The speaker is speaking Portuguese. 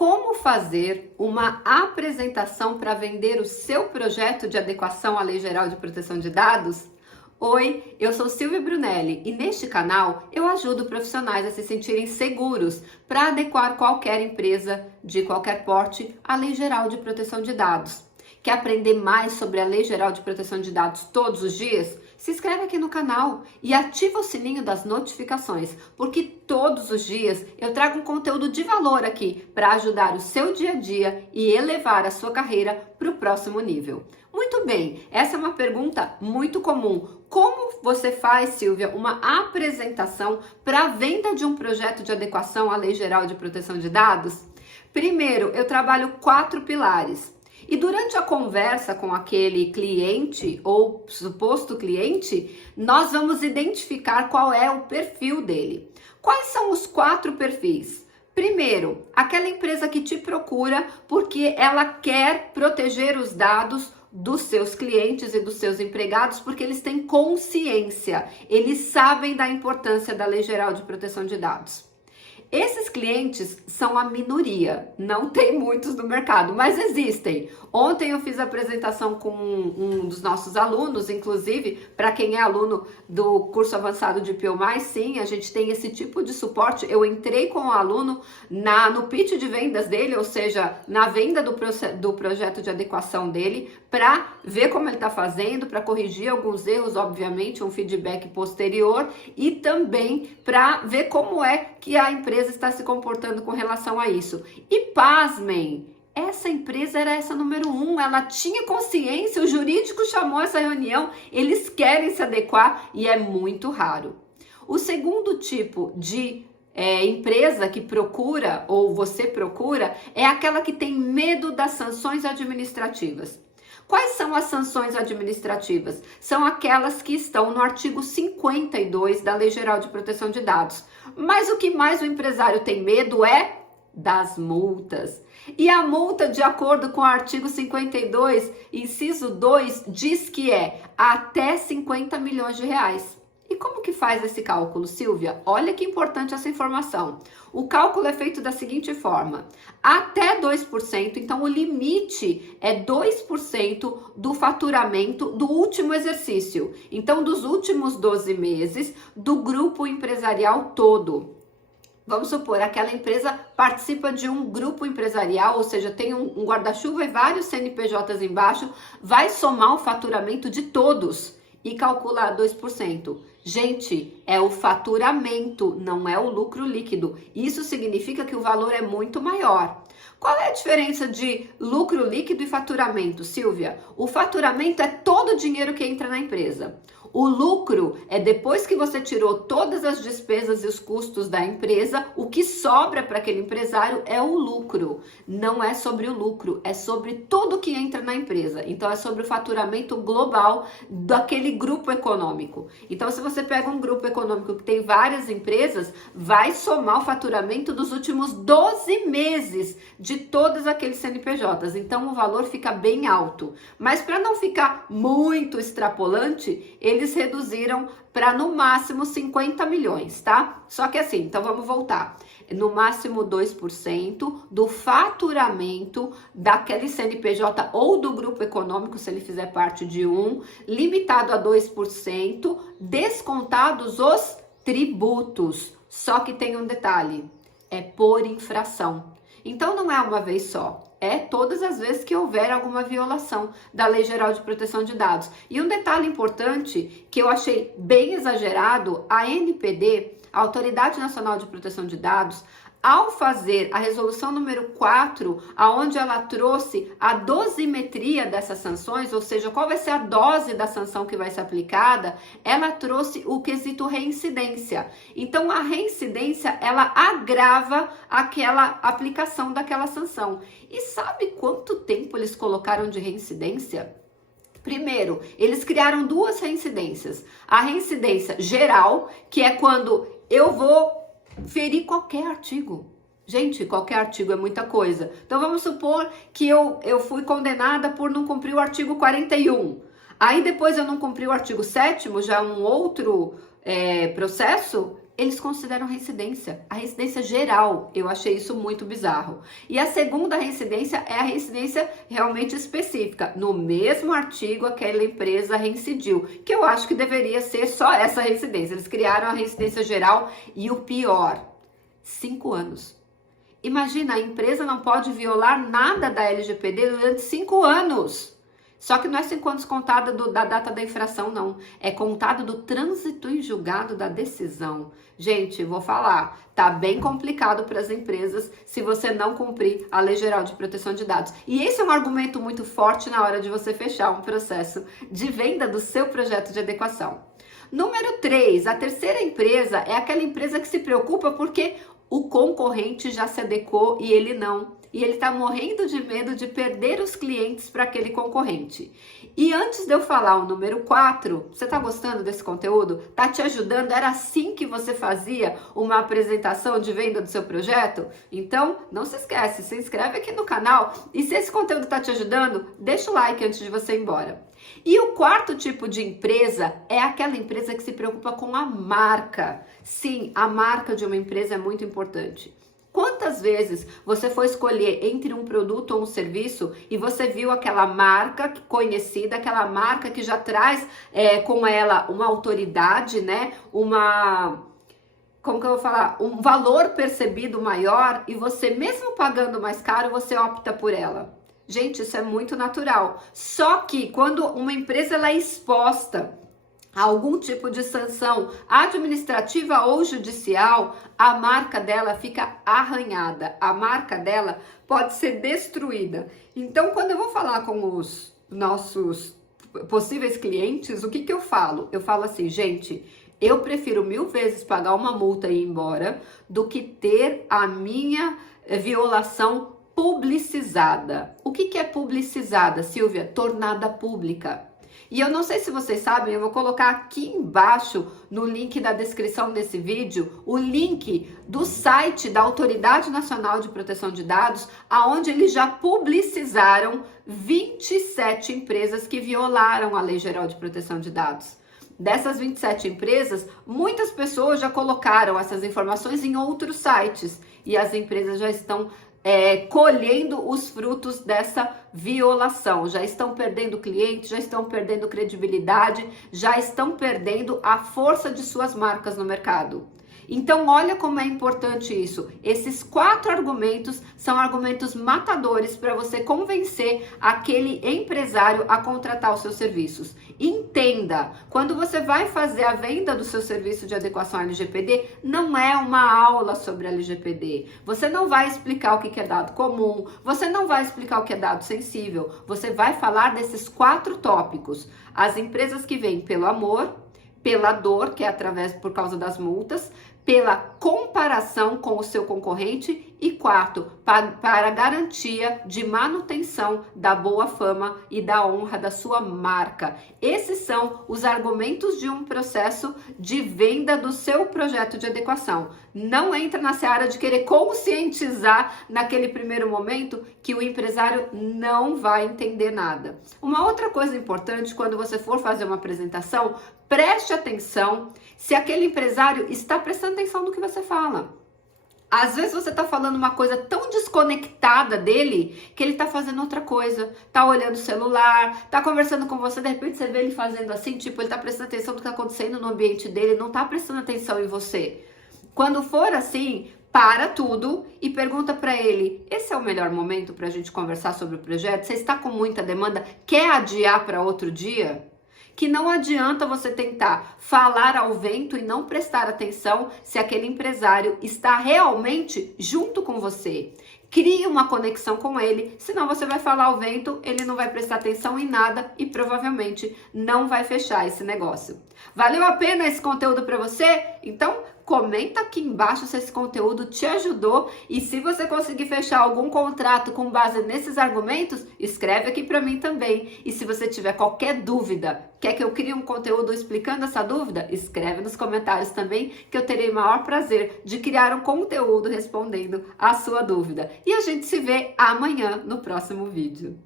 Como fazer uma apresentação para vender o seu projeto de adequação à Lei Geral de Proteção de Dados? Oi, eu sou Silvia Brunelli e neste canal eu ajudo profissionais a se sentirem seguros para adequar qualquer empresa de qualquer porte à Lei Geral de Proteção de Dados. Quer aprender mais sobre a Lei Geral de Proteção de Dados todos os dias? Se inscreve aqui no canal e ativa o sininho das notificações, porque todos os dias eu trago um conteúdo de valor aqui para ajudar o seu dia a dia e elevar a sua carreira para o próximo nível. Muito bem, essa é uma pergunta muito comum. Como você faz, Silvia, uma apresentação para a venda de um projeto de adequação à Lei Geral de Proteção de Dados? Primeiro, eu trabalho 4 pilares. E durante a conversa com aquele cliente ou suposto cliente, nós vamos identificar qual é o perfil dele. Quais são os 4 perfis? Primeiro, aquela empresa que te procura porque ela quer proteger os dados dos seus clientes e dos seus empregados, porque eles têm consciência, eles sabem da importância da Lei Geral de Proteção de Dados. Esses clientes são a minoria, não tem muitos no mercado, mas existem. Ontem eu fiz a apresentação com um dos nossos alunos, inclusive, para quem é aluno do curso avançado de PO+, sim, a gente tem esse tipo de suporte. Eu entrei com o aluno no pitch de vendas dele, ou seja, na venda do projeto de adequação dele, para ver como ele está fazendo, para corrigir alguns erros, obviamente, um feedback posterior, e também para ver como é que a empresa está se comportando com relação a isso. E pasmem, essa empresa era essa número 1, ela tinha consciência, o jurídico chamou essa reunião, eles querem se adequar e é muito raro. O segundo tipo de empresa que procura, ou você procura, é aquela que tem medo das sanções administrativas. Quais são as sanções administrativas? São aquelas que estão no artigo 52 da Lei Geral de Proteção de Dados. Mas o que mais o empresário tem medo é das multas. E a multa, de acordo com o artigo 52, inciso 2, diz que é até 50 milhões de reais. E como que faz esse cálculo, Silvia? Olha que importante essa informação. O cálculo é feito da seguinte forma: até 2%, então o limite é 2% do faturamento do último exercício. Então, dos últimos 12 meses do grupo empresarial todo. Vamos supor, aquela empresa participa de um grupo empresarial, ou seja, tem um guarda-chuva e vários CNPJs embaixo, vai somar o faturamento de todos e calcular 2%. Gente, é o faturamento, não é o lucro líquido. Isso significa que o valor é muito maior. Qual é a diferença de lucro líquido e faturamento, Silvia? O faturamento é todo o dinheiro que entra na empresa. O lucro é depois que você tirou todas as despesas e os custos da empresa, o que sobra para aquele empresário é o lucro. Não é sobre o lucro, é sobre tudo que entra na empresa. Então é sobre o faturamento global daquele grupo econômico. Então se você pega um grupo econômico que tem várias empresas, vai somar o faturamento dos últimos 12 meses de todos aqueles CNPJs. Então o valor fica bem alto. Mas para não ficar muito extrapolante, eles reduziram para no máximo 50 milhões, tá? Só que assim, então vamos voltar. No máximo 2% do faturamento daquele CNPJ ou do grupo econômico, se ele fizer parte de um, limitado a 2%, descontados os tributos. Só que tem um detalhe, é por infração. Então não é uma vez só. É todas as vezes que houver alguma violação da Lei Geral de Proteção de Dados. E um detalhe importante que eu achei bem exagerado, a ANPD, a Autoridade Nacional de Proteção de Dados, ao fazer a resolução número 4, aonde ela trouxe a dosimetria dessas sanções, ou seja, qual vai ser a dose da sanção que vai ser aplicada, ela trouxe o quesito reincidência. Então, a reincidência, ela agrava aquela aplicação daquela sanção. E sabe quanto tempo eles colocaram de reincidência? Primeiro, eles criaram 2 reincidências. A reincidência geral, que é quando eu vou ferir qualquer artigo. Gente, qualquer artigo é muita coisa. Então vamos supor que eu fui condenada por não cumprir o artigo 41. Aí depois eu não cumpri o artigo 7º, já um outro processo, eles consideram reincidência, a reincidência geral. Eu achei isso muito bizarro. E a segunda reincidência é a reincidência realmente específica. No mesmo artigo, aquela empresa reincidiu, que eu acho que deveria ser só essa reincidência. Eles criaram a reincidência geral e o pior, 5 anos. Imagina, a empresa não pode violar nada da LGPD durante 5 anos. Só que não é 5 anos contada da data da infração, não. É contado do trânsito em julgado da decisão. Gente, vou falar, tá bem complicado para as empresas se você não cumprir a Lei Geral de Proteção de Dados. E esse é um argumento muito forte na hora de você fechar um processo de venda do seu projeto de adequação. Número 3, a terceira empresa é aquela empresa que se preocupa porque o concorrente já se adequou e ele não. E ele está morrendo de medo de perder os clientes para aquele concorrente. E antes de eu falar o número 4, você está gostando desse conteúdo? Está te ajudando? Era assim que você fazia uma apresentação de venda do seu projeto? Então, não se esquece, se inscreve aqui no canal. E se esse conteúdo está te ajudando, deixa o like antes de você ir embora. E o quarto tipo de empresa é aquela empresa que se preocupa com a marca. Sim, a marca de uma empresa é muito importante. Quantas vezes você foi escolher entre um produto ou um serviço e você viu aquela marca conhecida, aquela marca que já traz com ela uma autoridade, né? Como que eu vou falar? Um valor percebido maior e você, mesmo pagando mais caro, você opta por ela. Gente, isso é muito natural. Só que quando uma empresa ela é exposta a algum tipo de sanção administrativa ou judicial, a marca dela fica arranhada, a marca dela pode ser destruída. Então, quando eu vou falar com os nossos possíveis clientes, o que que eu falo? Eu falo assim, gente, eu prefiro 1000 vezes pagar uma multa e ir embora do que ter a minha violação publicizada. O que que é publicizada, Silvia? Tornada pública. E eu não sei se vocês sabem, eu vou colocar aqui embaixo no link da descrição desse vídeo o link do site da Autoridade Nacional de Proteção de Dados, aonde eles já publicizaram 27 empresas que violaram a Lei Geral de Proteção de Dados. Dessas 27 empresas, muitas pessoas já colocaram essas informações em outros sites e as empresas já estão colhendo os frutos dessa violação, já estão perdendo clientes, já estão perdendo credibilidade, já estão perdendo a força de suas marcas no mercado. Então, olha como é importante isso. Esses 4 argumentos são argumentos matadores para você convencer aquele empresário a contratar os seus serviços. Entenda, quando você vai fazer a venda do seu serviço de adequação LGPD, não é uma aula sobre LGPD. Você não vai explicar o que é dado comum, você não vai explicar o que é dado sensível. Você vai falar desses 4 tópicos. As empresas que vêm pelo amor, pela dor, que é por causa das multas, pela comparação com o seu concorrente e 4, para a garantia de manutenção da boa fama e da honra da sua marca. Esses são os argumentos de um processo de venda do seu projeto de adequação. Não entra na seara de querer conscientizar naquele primeiro momento que o empresário não vai entender nada. Uma outra coisa importante quando você for fazer uma apresentação, preste atenção se aquele empresário está prestando atenção no que você fala. Às vezes você tá falando uma coisa tão desconectada dele que ele tá fazendo outra coisa, tá olhando o celular, tá conversando com você, de repente você vê ele fazendo assim, tipo, ele tá prestando atenção no que tá acontecendo no ambiente dele, não tá prestando atenção em você. Quando for assim, para tudo e pergunta para ele, esse é o melhor momento pra gente conversar sobre o projeto? Você está com muita demanda? Quer adiar para outro dia? Que não adianta você tentar falar ao vento e não prestar atenção se aquele empresário está realmente junto com você. Crie uma conexão com ele, senão você vai falar ao vento, ele não vai prestar atenção em nada e provavelmente não vai fechar esse negócio. Valeu a pena esse conteúdo para você? Então, comenta aqui embaixo se esse conteúdo te ajudou e se você conseguir fechar algum contrato com base nesses argumentos, escreve aqui para mim também. E se você tiver qualquer dúvida, quer que eu crie um conteúdo explicando essa dúvida, escreve nos comentários também que eu terei o maior prazer de criar um conteúdo respondendo a sua dúvida. E a gente se vê amanhã no próximo vídeo.